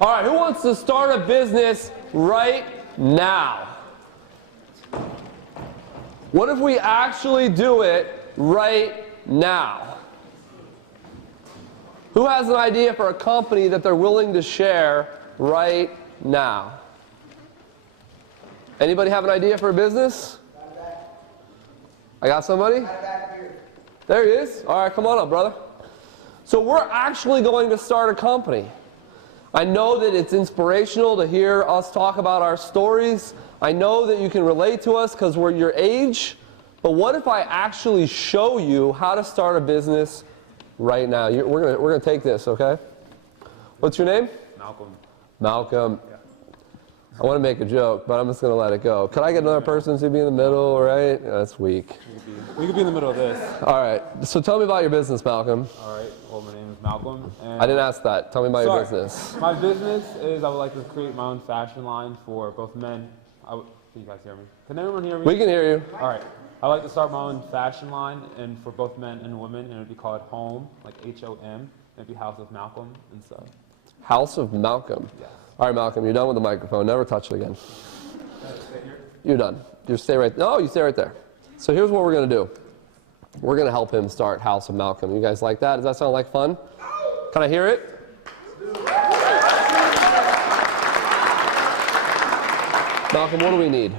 All right, who wants to start a business right now? What if we actually do it right now? Who has an idea for a company that they're willing to share right now? Anybody have an idea for a business? I got somebody? There he is. All right, come on up, brother. So we're actually going to start a company. I know that it's inspirational to hear us talk about our stories. I know that you can relate to us because we're your age. But what if I actually show you how to start a business right now? We're gonna take this, okay? What's your name? Malcolm. Malcolm. Yeah. I want to make a joke, but I'm just going to let it go. Could I get another person to be in the middle, right? Yeah, that's weak. We could be in the middle of this. All right. So tell me about your business, Malcolm. All right. Well, my name is Malcolm. And I didn't ask that. Tell me about your business. My business is I would like to create my own fashion line for both men. Can you guys hear me? Can everyone hear me? We can hear you. All right. I'd like to start my own fashion line and for both men and women, and it would be called Home, like H-O-M. It'd be House of Malcolm and stuff. House of Malcolm. Yes. All right, Malcolm, you're done with the microphone. Never touch it again. You're done. You stay right. No, you stay right there. So here's what we're going to do. We're going to help him start House of Malcolm. You guys like that? Does that sound like fun? Can I hear it? Malcolm, what do we need?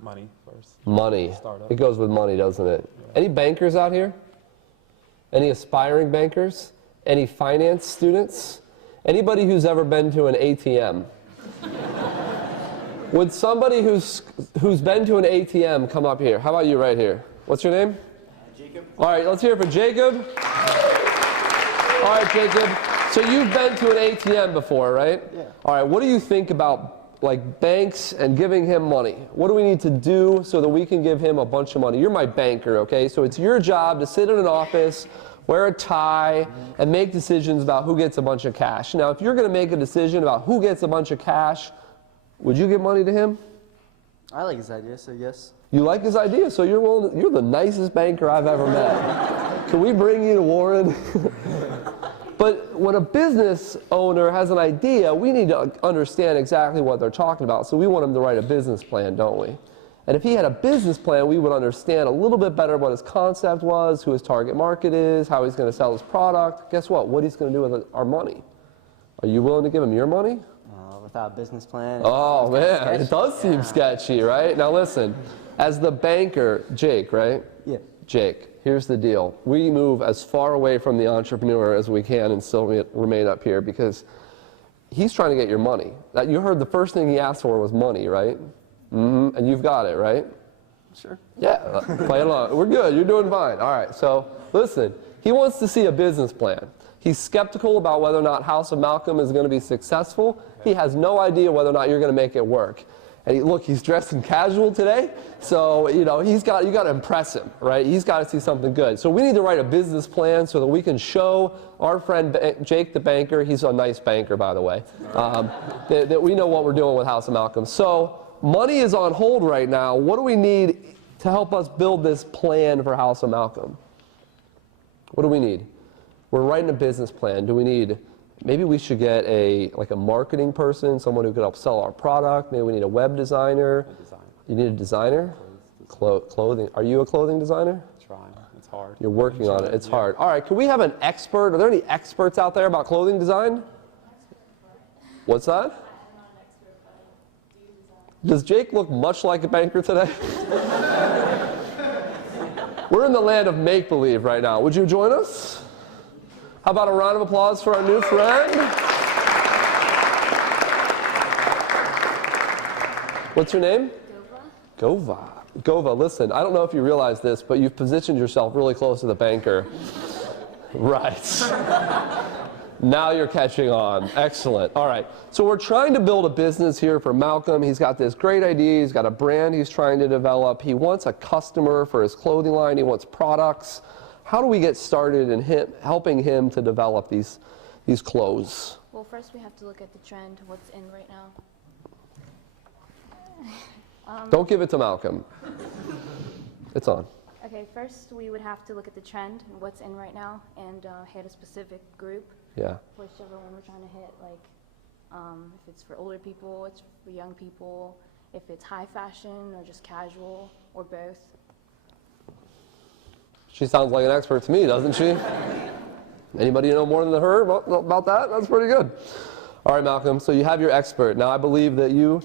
Money first. Money. Startup. It goes with money, doesn't it? Yeah. Any bankers out here? Any aspiring bankers? Any finance students? Anybody who's ever been to an ATM? Would somebody who's been to an ATM come up here? How about you right here? What's your name? Jacob. All right, let's hear it for Jacob. All right, Jacob. So you've been to an ATM before, right? Yeah. All right, what do you think about like banks and giving him money? What do we need to do so that we can give him a bunch of money? You're my banker, okay? So it's your job to sit in an office, wear a tie, and make decisions about who gets a bunch of cash. Now, if you're going to make a decision about who gets a bunch of cash, would you give money to him? I like his idea, so yes. You like his idea, so you're the nicest banker I've ever met. Can we bring you to Warren? But when a business owner has an idea, we need to understand exactly what they're talking about. So we want him to write a business plan, don't we? And if he had a business plan, we would understand a little bit better what his concept was, who his target market is, how he's going to sell his product. Guess what he's going to do with our money. Are you willing to give him your money? Without a business plan. Oh, man, it does seem sketchy, right? Now listen, as the banker, Jake, right? Yeah. Jake, here's the deal. We move as far away from the entrepreneur as we can and still remain up here because he's trying to get your money. You heard the first thing he asked for was money, right? Mm-hmm. And you've got it, right? Sure. Yeah, play along. We're good. You're doing fine. All right, so listen, he wants to see a business plan. He's skeptical about whether or not House of Malcolm is going to be successful. He has no idea whether or not you're going to make it work. And look, he's dressed in casual today, so you got to impress him, right? He's got to see something good. So we need to write a business plan so that we can show our friend Jake the banker, he's a nice banker, by the way, that we know what we're doing with House of Malcolm. So money is on hold right now. What do we need to help us build this plan for House of Malcolm? What do we need? We're writing a business plan. Do we need, maybe we should get a marketing person, someone who could help sell our product. Maybe we need a web designer. You need a designer? Clothing. Are you a clothing designer? Trying. It's hard. You're working on it. It's hard. All right, can we have an expert? Are there any experts out there about clothing design? What's that? Does Jake look much like a banker today? We're in the land of make-believe right now. Would you join us? How about a round of applause for our new friend? What's your name? Gova. Gova, listen, I don't know if you realize this, but you've positioned yourself really close to the banker. Right. Now you're catching on. Excellent. All right. So we're trying to build a business here for Malcolm. He's got this great idea. He's got a brand he's trying to develop. He wants a customer for his clothing line. He wants products. How do we get started in helping him to develop these clothes? Well, first we have to look at the trend, what's in right now. Don't give it to Malcolm. It's on. Okay, first we would have to look at the trend and what's in right now and hit a specific group, Yeah. whichever one we're trying to hit. Like, if it's for older people, it's for young people, if it's high fashion or just casual, or both. She sounds like an expert to me, doesn't she? Anybody know more than her about that? That's pretty good. All right, Malcolm, so you have your expert. Now, I believe that you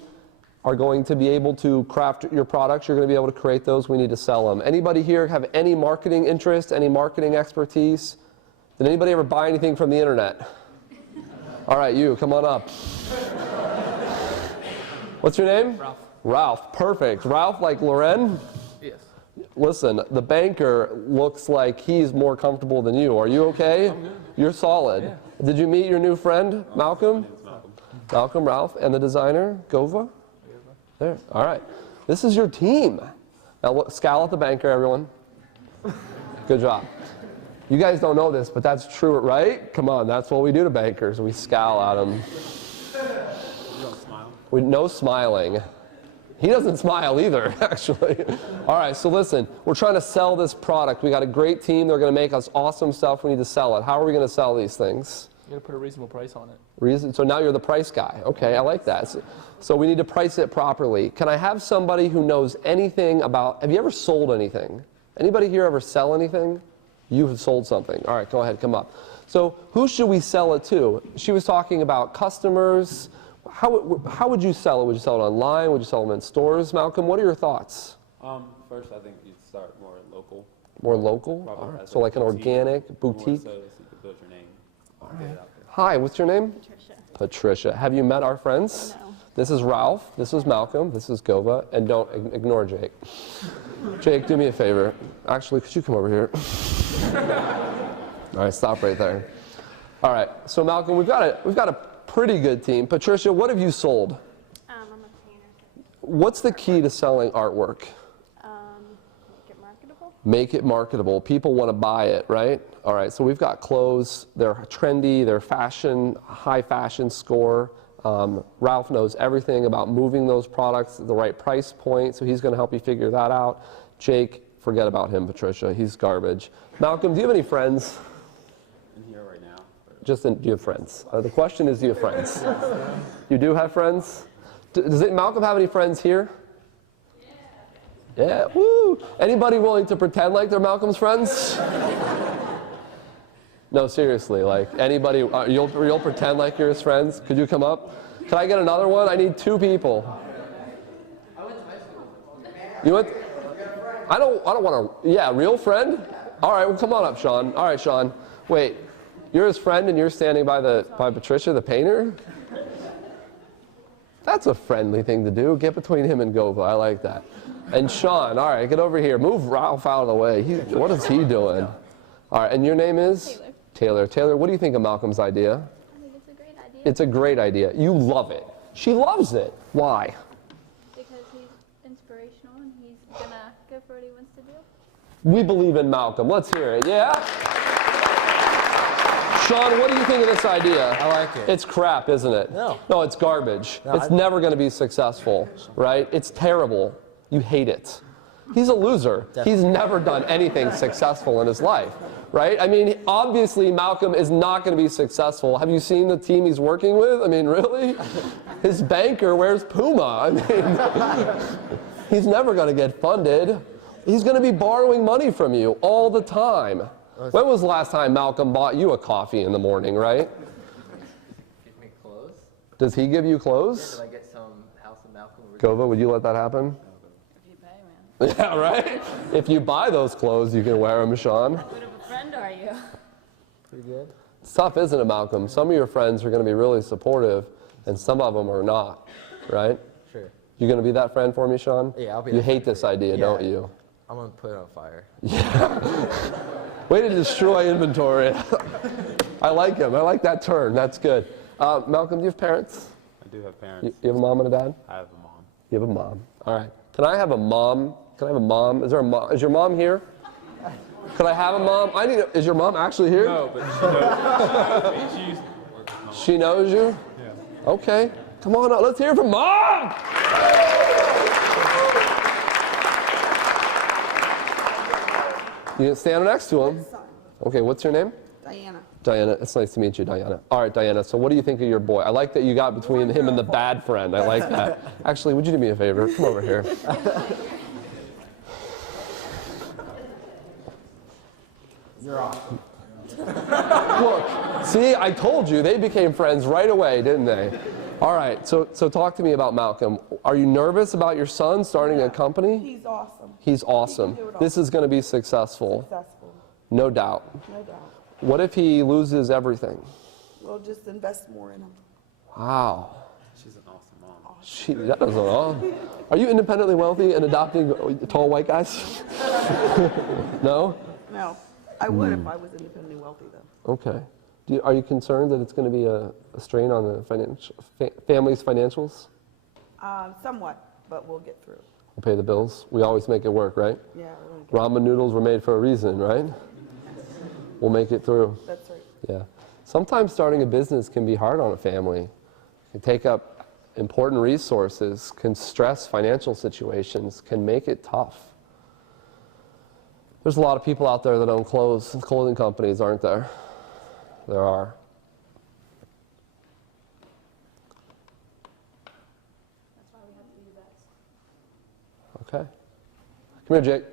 are going to be able to craft your products. You're going to be able to create those. We need to sell them. Anybody here have any marketing interest, any marketing expertise? Did anybody ever buy anything from the internet? All right, you, come on up. What's your name? Ralph. Ralph, perfect. Ralph, like Loren? Yes. Listen, the banker looks like he's more comfortable than you. Are you okay? I'm good. You're solid. Yeah. Did you meet your new friend, Malcolm? Malcolm, Ralph, and the designer, Gova? There. All right. This is your team. Now look, scowl at the banker, everyone. Good job. You guys don't know this, but that's true, right? Come on, that's what we do to bankers. We scowl at them. You don't smile. No smiling. He doesn't smile either, actually. All right, so listen, we're trying to sell this product. We got a great team. They're going to make us awesome stuff. We need to sell it. How are we going to sell these things? You gotta put a reasonable price on it. So now you're the price guy. Okay, I like that. So we need to price it properly. Can I have somebody who knows anything about, have you ever sold anything? Anybody here ever sell anything? You have sold something. All right, go ahead, come up. So who should we sell it to? She was talking about customers. How would you sell it? Would you sell it online? Would you sell them in stores? Malcolm, what are your thoughts? First, I think you'd start more local. More local? Probably All right, as so a like an boutique, organic more boutique? So you could build your name. Get it out there. Hi, what's your name? Patricia. Patricia. Have you met our friends? No. This is Ralph, this is Malcolm, this is Gova, and don't ignore Jake. Jake, do me a favor. Actually, could you come over here? All right, stop right there. All right, so Malcolm, we've got a pretty good team. Patricia, what have you sold? I'm a painter. What's the key to selling artwork? Make it marketable. Make it marketable. People want to buy it, right? All right, so we've got clothes. They're trendy, they're fashion, high fashion score. Ralph knows everything about moving those products at the right price point, so he's going to help you figure that out. Jake, forget about him, Patricia. He's garbage. Malcolm, do you have any friends? In here right now. Do you have friends? The question is, do you have friends? You do have friends? Does Malcolm have any friends here? Yeah, woo! Anybody willing to pretend like they're Malcolm's friends? No, seriously, like anybody, you'll pretend like you're his friends? Could you come up? Can I get another one? I need 2 people. I went to high school. You went? I don't want to, yeah, real friend? All right, well, come on up, Sean. All right, Sean. Wait, you're his friend and you're standing by Patricia, the painter? That's a friendly thing to do. Get between him and Gova. I like that. And Sean, all right, get over here. Move Ralph out of the way. What is he doing? All right, and your name is? Taylor. Taylor, what do you think of Malcolm's idea? I think it's a great idea. It's a great idea. You love it. She loves it. Why? Because he's inspirational and he's gonna go for what he wants to do. We believe in Malcolm. Let's hear it. Yeah? Sean, what do you think of this idea? I like it. It's crap, isn't it? No. No, it's garbage. No, It's never going to be successful, right? It's terrible. You hate it. He's a loser. He's never done anything successful in his life, right? I mean, obviously Malcolm is not going to be successful. Have you seen the team he's working with? I mean, really? His banker wears Puma. I mean, he's never going to get funded. He's going to be borrowing money from you all the time. When was the last time Malcolm bought you a coffee in the morning, right? Give me clothes. Does he give you clothes? Did I get some House of Malcolm? Gova, would you let that happen? If you pay, man. Yeah, right? If you buy those clothes, you can wear them, Sean. What good of a friend are you? Pretty good. It's tough, isn't it, Malcolm? Some of your friends are going to be really supportive, and some of them are not, right? Sure. You going to be that friend for me, Sean? Yeah, I'll be You that hate friend this for you. idea, Yeah. don't you? I'm gonna put it on fire. Way to destroy inventory. I like him. I like that turn. That's good. Malcolm, do you have parents? I do have parents. You have a mom and a dad? I have a mom. You have a mom. All right. Can I have a mom? Can I have a mom? Is there a mom? Is your mom here? Could I have a mom? Is your mom actually here? No, but she knows. She used to work with mom. She knows you? Yeah. Okay. Come on up. Let's hear it from Mom! You didn't stand next to him. Son, Okay, what's your name? Diana. Diana. It's nice to meet you, Diana. All right, Diana. So what do you think of your boy? I like that you got between him and the bad friend. I like that. Actually, would you do me a favor? Come over here. You're awesome. Look, see, I told you they became friends right away, didn't they? All right, so talk to me about Malcolm. Are you nervous about your son starting a company? He's awesome. He's awesome. do it all. This is going to be successful, Successful, no doubt. no doubt. What if he loses everything? We'll just invest more in him. Wow. She's an awesome mom. She, that doesn't all. Are you independently wealthy and adopting tall white guys? No? No, I would if I was independently wealthy, though. Okay. Are you concerned that it's going to be a strain on the family's financials? Somewhat, but we'll get through. We'll pay the bills. We always make it work, right? Yeah, we're gonna get, Ramen noodles were made for a reason, right? We'll make it through. that's right. Yeah. Sometimes starting a business can be hard on a family. It can take up important resources, can stress financial situations, can make it tough. There's a lot of people out there that own clothing companies, aren't there? There are. That's why we have to be the best. Okay. Come here, Jake.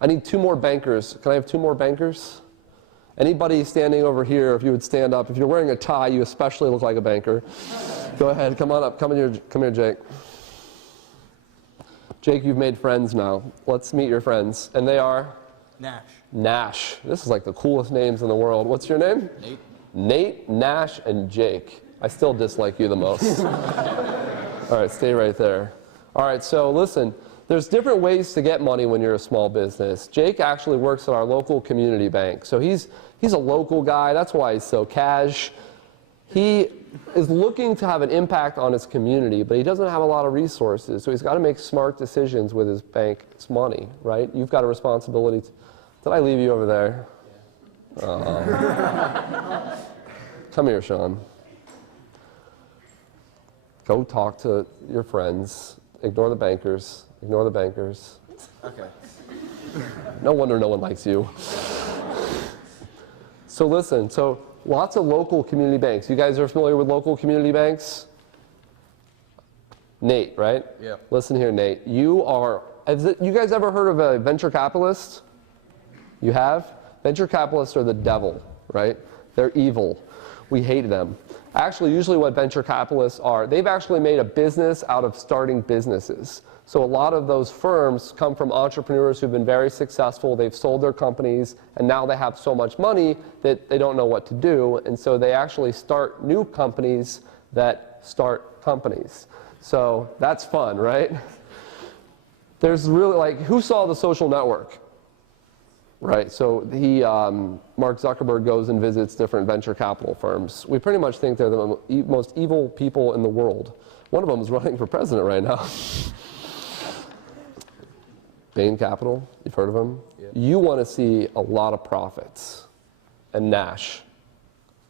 I need 2 more bankers. Can I have 2 more bankers? Anybody standing over here, if you would stand up. If you're wearing a tie, you especially look like a banker. Go ahead, come on up. Come here, Jake. Jake, you've made friends now. Let's meet your friends. And they are? Nash. Nash. This is like the coolest names in the world. What's your name? Nate. Nate, Nash, and Jake. I still dislike you the most. All right, stay right there. All right, so listen, there's different ways to get money when you're a small business. Jake actually works at our local community bank. So he's a local guy. That's why he's so cash. He is looking to have an impact on his community, but he doesn't have a lot of resources. So he's got to make smart decisions with his bank's money, right? You've got a responsibility. Did I leave you over there? Come here, Sean. Go talk to your friends. Ignore the bankers. Ignore the bankers. Okay. No wonder no one likes you. So listen, so lots of local community banks. You guys are familiar with local community banks? Nate, right? Yeah. Listen here, Nate. You guys ever heard of a venture capitalist? You have? Venture capitalists are the devil, right? They're evil. We hate them. Actually, usually what venture capitalists are, they've actually made a business out of starting businesses. So a lot of those firms come from entrepreneurs who've been very successful. They've sold their companies, and now they have so much money that they don't know what to do. And so they actually start new companies that start companies. So that's fun, right? There's really, like, who saw The Social Network? Right, so Mark Zuckerberg goes and visits different venture capital firms. We pretty much think they're the most evil people in the world. One of them is running for president right now. Bain Capital, you've heard of him? Yeah. You want to see a lot of profits. And Nash,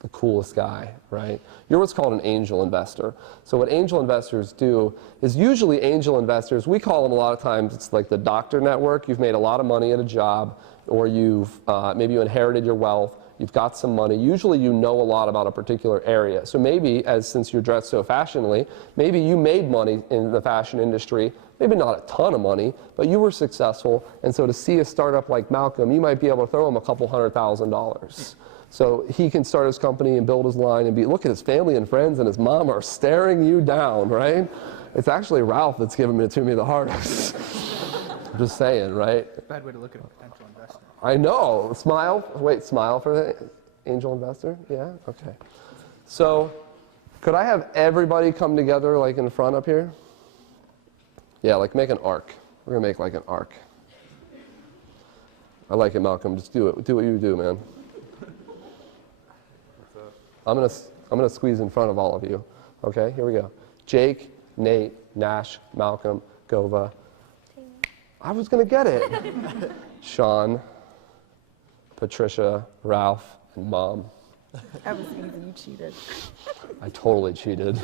the coolest guy, right? You're what's called an angel investor. So what angel investors do is usually angel investors, we call them a lot of times, it's like the doctor network. You've made a lot of money at a job, or maybe you inherited your wealth, you've got some money. Usually you know a lot about a particular area. So maybe, since you're dressed so fashionably, maybe you made money in the fashion industry, maybe not a ton of money, but you were successful. And so to see a startup like Malcolm, you might be able to throw him a couple $100,000. So he can start his company and build his line and look at his family and friends and his mom are staring you down, right? It's actually Ralph that's giving it to me the hardest. I'm just saying, right? Bad way to look at a potential investment. I know. Smile. Wait, smile for the angel investor? Yeah? Okay. So could I have everybody come together like in front up here? Yeah, like make an arc. We're going to make like an arc. I like it, Malcolm. Just do it. Do what you do, man. I'm gonna squeeze in front of all of you. Okay, here we go. Jake, Nate, Nash, Malcolm, Gova. I was gonna get it. Sean, Patricia, Ralph, and Mom. That was easy. You cheated. I totally cheated.